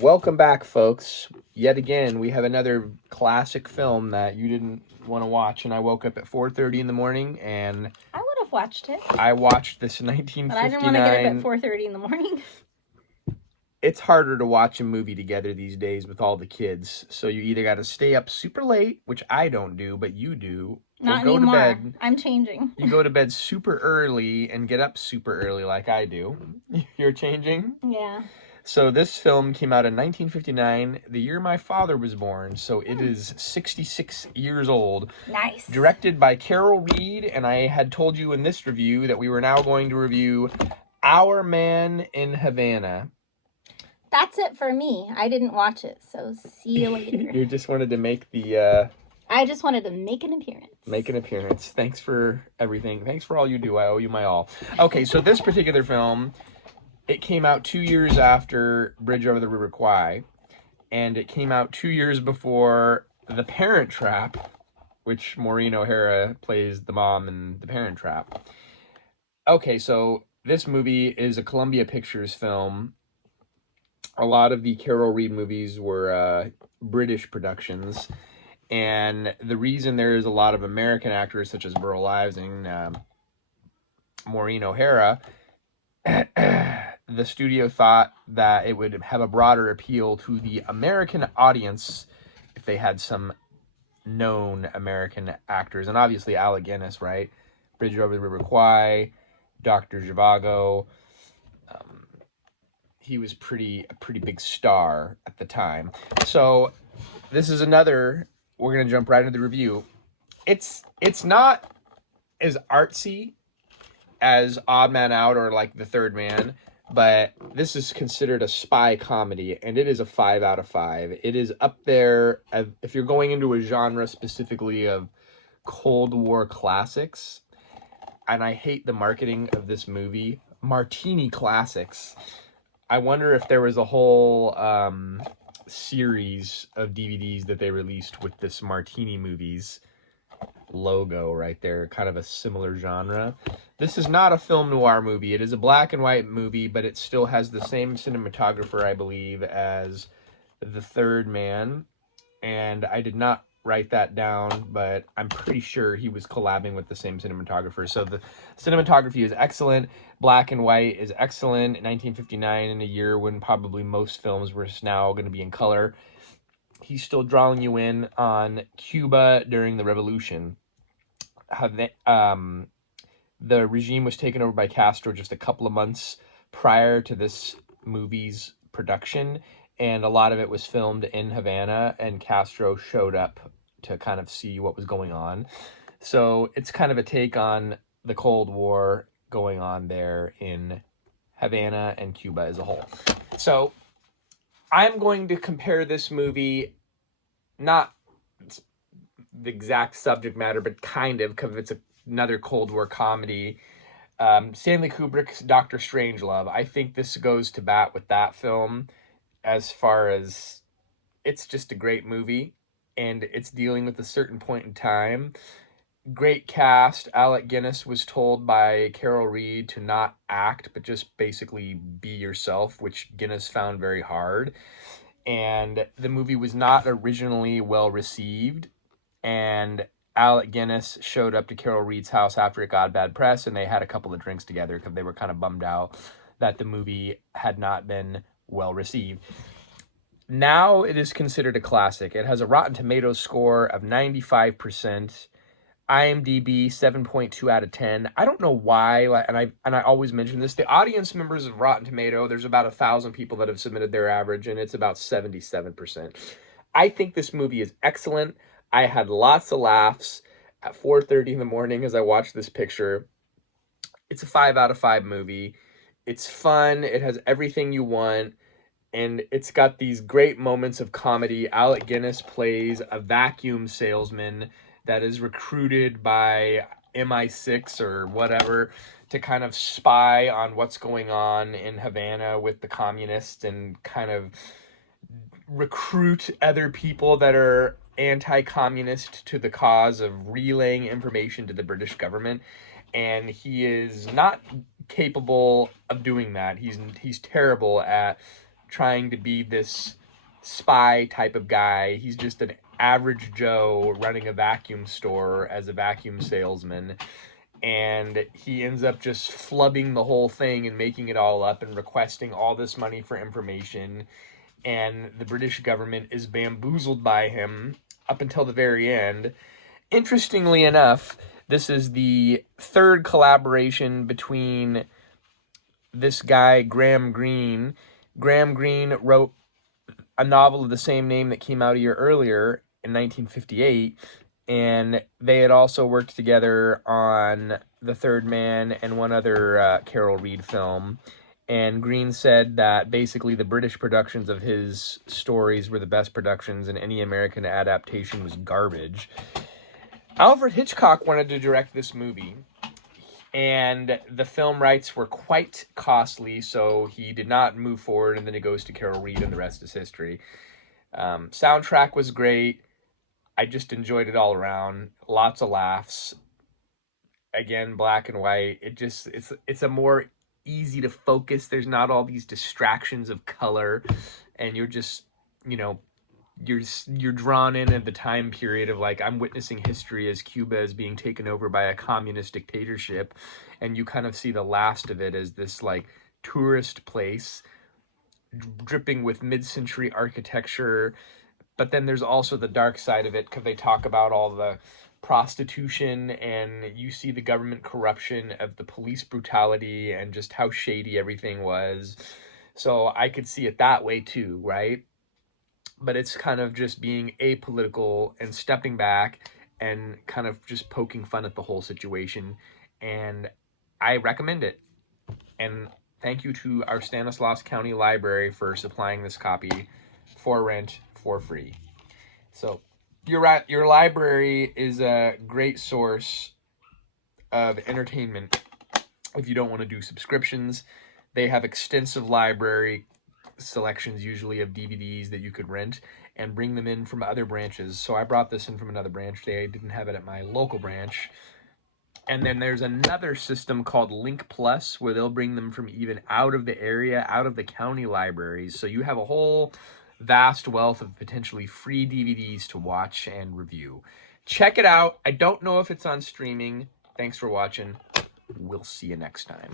Welcome back, folks. Yet again, we have another classic film that you didn't want to watch, and I woke up at 4:30 in the morning, and I would have watched it. I watched this But I 1959. didn't want to get up at 4:30 in the morning. It's harder to watch a movie together these days with all the kids, so you either got to stay up super late, which I don't do, but you do, Not or go anymore. to bed. I'm changing. You go to bed super early and get up super early, like I do. You're changing? Yeah. So this film came out in 1959, the year my father was born, so it is 66 years old. Nice. Directed by Carol Reed, and I had told you in this review that we were now going to review Our Man in Havana. That's it for me. I didn't watch it, so see you later. You just wanted to make the... I just wanted to make an appearance. Make an appearance. Thanks for everything. Thanks for all you do. I owe you my all. Okay, so this particular film... It came out 2 years after Bridge Over the River Kwai, and it came out 2 years before The Parent Trap, which Maureen O'Hara plays the mom in The Parent Trap. Okay, so this movie is a Columbia Pictures film. A lot of the Carol Reed movies were British productions, and the reason there's a lot of American actors such as Burl Ives and Maureen O'Hara the studio thought that it would have a broader appeal to the American audience if they had some known American actors. And obviously Alec Guinness, right? Bridge Over the River Kwai, Dr. Zhivago. He was a pretty big star at the time. So this is another, we're going to jump right into the review. It's not as artsy as Odd Man Out or like The Third Man, but this is considered a spy comedy, and it is a 5 out of 5. It is up there, if you're going into a genre specifically of Cold War classics, and I hate the marketing of this movie, Martini Classics. I wonder if there was a whole series of DVDs that they released with this Martini movies logo right there, kind of a similar genre. This is not a film noir movie. It is a black and white movie, but it still has the same cinematographer, I believe, as The Third Man. And I did not write that down, but I'm pretty sure he was collabing with the same cinematographer. So the cinematography is excellent. Black and white is excellent. 1959, in a year when probably most films were now going to be in color. He's still drawing you in on Cuba during the revolution. The regime was taken over by Castro just a couple of months prior to this movie's production, and a lot of it was filmed in Havana, and Castro showed up to kind of see what was going on. So it's kind of a take on the Cold War going on there in Havana and Cuba as a whole. So I'm going to compare this movie, not the exact subject matter, but kind of, because it's another Cold War comedy. Stanley Kubrick's Dr. Strangelove. I think this goes to bat with that film as far as it's just a great movie, and it's dealing with a certain point in time. Great cast. Alec Guinness was told by Carol Reed to not act, but just basically be yourself, which Guinness found very hard. And the movie was not originally well received, and Alec Guinness showed up to Carol Reed's house after it got bad press, and they had a couple of drinks together because they were kind of bummed out that the movie had not been well received. Now it is considered a classic. It has a Rotten Tomatoes score of 95%, IMDb 7.2 out of 10. I don't know why, and I always mention this. The audience members of Rotten Tomato, there's about 1,000 people that have submitted their average, and it's about 77%. I think this movie is excellent. I had lots of laughs at 4:30 in the morning as I watched this picture. It's a 5 out of 5 movie. It's fun. It has everything you want. And it's got these great moments of comedy. Alec Guinness plays a vacuum salesman that is recruited by MI6 or whatever to kind of spy on what's going on in Havana with the communists and kind of recruit other people that are anti-communist to the cause of relaying information to the British government. And he is not capable of doing that. He's terrible at trying to be this spy type of guy. He's just an average Joe running a vacuum store as a vacuum salesman. And he ends up just flubbing the whole thing and making it all up and requesting all this money for information. And the British government is bamboozled by him up until the very end. Interestingly enough, this is the third collaboration between this guy, Graham Greene. Graham Greene wrote a novel of the same name that came out a year earlier in 1958, and they had also worked together on The Third Man and one other Carol Reed film. And Greene said that basically the British productions of his stories were the best productions, and any American adaptation was garbage. Alfred Hitchcock wanted to direct this movie, and the film rights were quite costly, so he did not move forward, and then it goes to Carol Reed, and the rest is history. Soundtrack was great. I just enjoyed it all around. Lots of laughs. Again, black and white. It's a more easy to focus. There's not all these distractions of color, and you're just, you know, you're drawn in at the time period of, like, I'm witnessing history as Cuba is being taken over by a communist dictatorship, and you kind of see the last of it as this, like, tourist place dripping with mid-century architecture. But then there's also the dark side of it, because they talk about all the prostitution, and you see the government corruption of the police brutality and just how shady everything was. So I could see it that way too, right? But it's kind of just being apolitical and stepping back and kind of just poking fun at the whole situation. And I recommend it. And thank you to our Stanislaus County Library for supplying this copy for rent for free. So you're right, your library is a great source of entertainment if you don't want to do subscriptions. They have extensive library selections, usually of DVDs that you could rent and bring them in from other branches. So I brought this in from another branch. They didn't have it at my local branch. And then there's another system called Link Plus, where they'll bring them from even out of the area, out of the county libraries. So you have a whole vast wealth of potentially free DVDs to watch and review. Check it out. I don't know if it's on streaming. Thanks for watching. We'll see you next time.